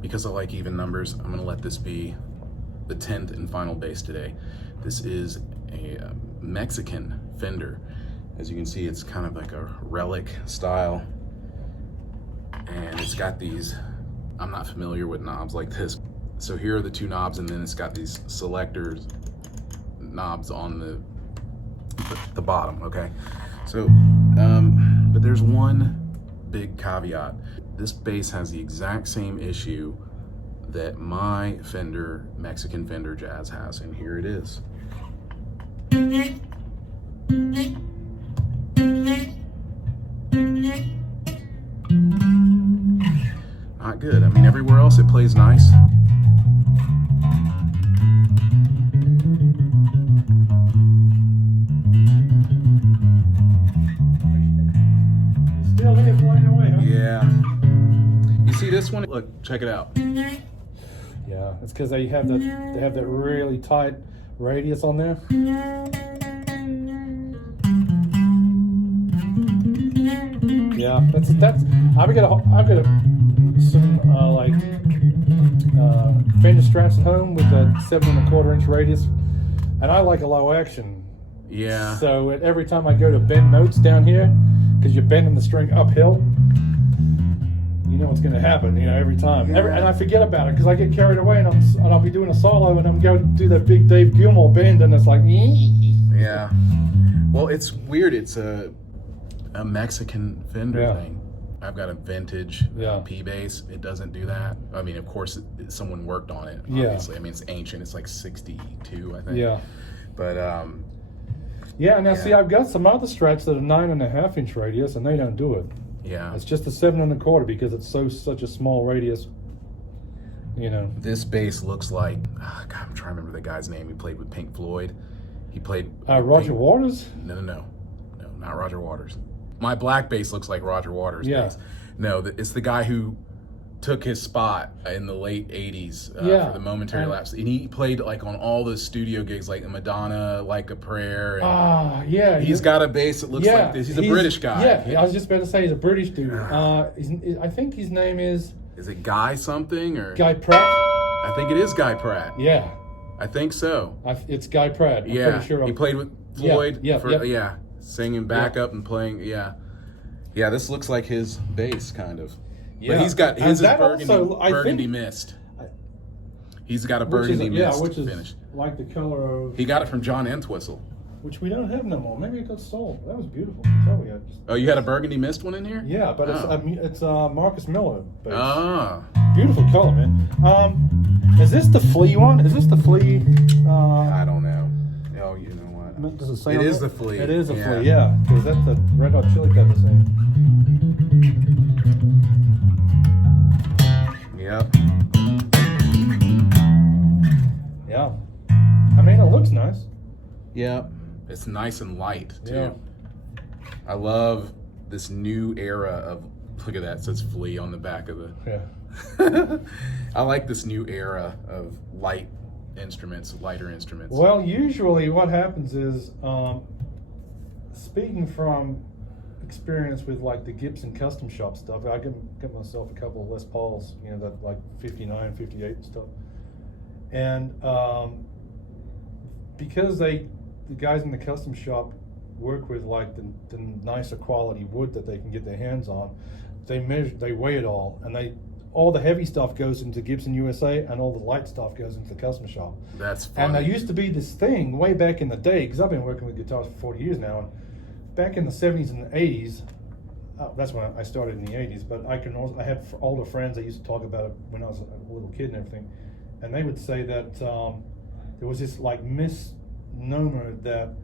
because I like even numbers, I'm gonna let this be the 10th and final bass today. This is a Mexican Fender. As you can see, it's kind of like a relic style. And it's got these, I'm not familiar with knobs like this. So here are the two knobs, and then it's got these selectors knobs on the bottom, okay? So, but there's one big caveat. This bass has the exact same issue that my Fender, Mexican Fender Jazz has, and here it is. Not good. I mean, everywhere else it plays nice. Still here flying away, huh? Yeah. You see this one? Look, check it out. Yeah, it's because they have that really tight radius on there. Yeah, that's. I've got some Fender Strats at home with a 7 1/4 inch radius, and I like a low action. Yeah. So every time I go to bend notes down here, because you're bending the string uphill, you know what's going to happen. You know, every time, and I forget about it because I get carried away, and I'll be doing a solo, and I'm going to do that big Dave Gilmour bend, and it's like, yeah. Well, it's weird. It's a Mexican Fender thing. I've got a vintage P bass. It doesn't do that. I mean, of course, someone worked on it. Obviously, I mean, it's ancient. It's like 62, I think. Yeah. But see, I've got some other Strats that are 9 1/2 inch radius, and they don't do it. Yeah. It's just a 7 1/4 because it's such a small radius. You know. This bass looks like God. I'm trying to remember the guy's name. He played with Pink Floyd. He played Roger Waters. No, not Roger Waters. My black bass looks like Roger Waters' bass. No, it's the guy who took his spot in the late 80s for the Momentary Lapse. And he played like on all the studio gigs like Madonna, Like a Prayer. And he's got a bass that looks like this. He's a British guy. Yeah, I was just about to say he's a British dude. I think his name is... Is it Guy something? Or Guy Pratt? I think it is Guy Pratt. Yeah. I think so. It's Guy Pratt. I'm pretty sure. He played with Floyd. Singing backup and playing. Yeah, this looks like his bass, kind of. Yeah. But he's got his burgundy mist. He's got a burgundy mist which is finish. Like the color of... He got it from John Entwistle. Which we don't have no more. Maybe it got sold. That was beautiful. That's we had. Oh, you had a burgundy mist one in here? Yeah, but it's Marcus Miller bass. Ah. Beautiful color, man. Is this the Flea one? Is this the Flea? I don't know. Oh, you know what? Does it say it is the Flea. It is a Flea, yeah. Because that's the Red Hot Chili Peppers thing. Yep. Yeah. I mean, it looks nice. Yeah. It's nice and light, too. Yeah. I love this new era of... Look at that. It says Flea on the back of the... Yeah. I like this new era of lighter instruments. Well, usually what happens is, speaking from experience with like the Gibson custom shop stuff, I get myself a couple of Les Pauls, you know, that like 59, 58 and stuff. And because the guys in the custom shop work with like the nicer quality wood that they can get their hands on, they weigh it all, and all the heavy stuff goes into Gibson USA, and all the light stuff goes into the custom shop. That's funny. And there used to be this thing way back in the day, because I've been working with guitars for 40 years now, and back in the 70s and the 80s, that's when I started in the 80s, but I had older friends that used to talk about it when I was a little kid and everything, and they would say that there was this like misnomer that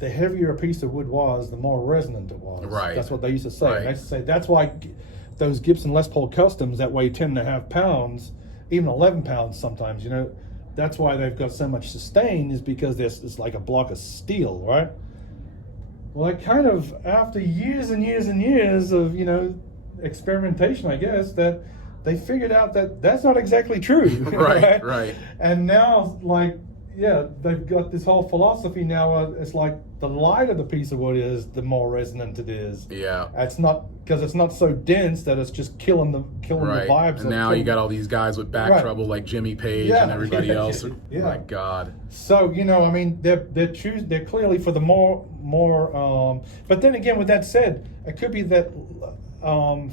the heavier a piece of wood was, the more resonant it was. Right. That's what they used to say. Right. They used to say that's why those Gibson Les Paul Customs that weigh 10.5 pounds, even 11 pounds sometimes, you know, that's why they've got so much sustain, is because it's like a block of steel, right? Well, I kind of, after years and years and years of, you know, experimentation, I guess, that they figured out that that's not exactly true. Right. And now, like, yeah, they've got this whole philosophy now. It's like the lighter the piece of wood is, the more resonant it is. Yeah. It's not because it's not so dense that it's just killing the Right. vibes. And now you got all these guys with back Right. trouble like Jimmy Page Yeah. and everybody else. Yeah. My God. So I mean, they're clearly for the more. But then again, with that said, it could be that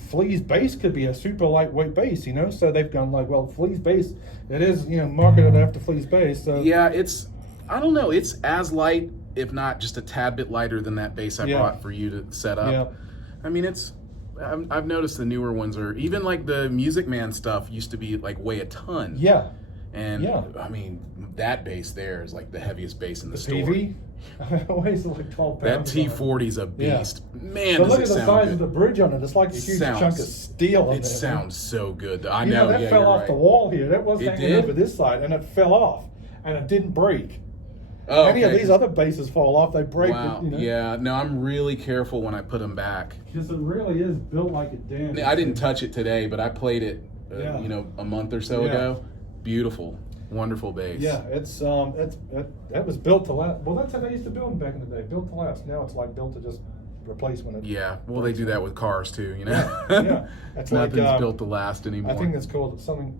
Flea's bass could be a super lightweight bass. So they've gone like, well, Flea's bass, it is marketed after Flea's bass. So Yeah, I don't know, it's as light, if not just a tad bit lighter than that bass I Yeah. brought for you to set up. Yeah. I mean, I've noticed the newer ones are, even like the Music Man stuff used to be like weigh a ton. Yeah. And Yeah. I mean, that bass there is like the heaviest bass in the store. PV weighs like 12 That pounds. T40 is a beast. Man, But does look it at the sound size good. of the bridge on it. It's like a huge Sounds- chunk of steel. It sounds so good. I You know, that yeah, fell you're off right. the wall here. That was It hanging did? over this side, and it fell off, and it didn't break. Oh, Any of okay. these other bases fall off, they break. Wow. It, Yeah, no, I'm really careful when I put them back. Because it really is built like a damn. I didn't touch it today, but I played it, Yeah. a month or so Yeah. ago. Beautiful, wonderful bass. Yeah, that was built to last. Well, that's how they used to build them back in the day. Built to last. Now it's like built to just replace when it. Yeah, well, they do that with cars too, Yeah, yeah. It's like, Nothing's built to last anymore. I think it's called something.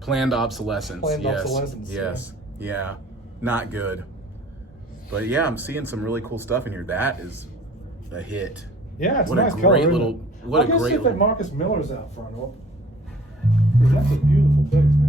Planned obsolescence. Planned yes. obsolescence, Yes. Yeah. Not good. But yeah, I'm seeing some really cool stuff in here. That is a hit. Yeah, it's What a a nice great color. isn't little- it? what a I guess great if that little- Marcus Miller's out front. Well, that's a beautiful bass, man.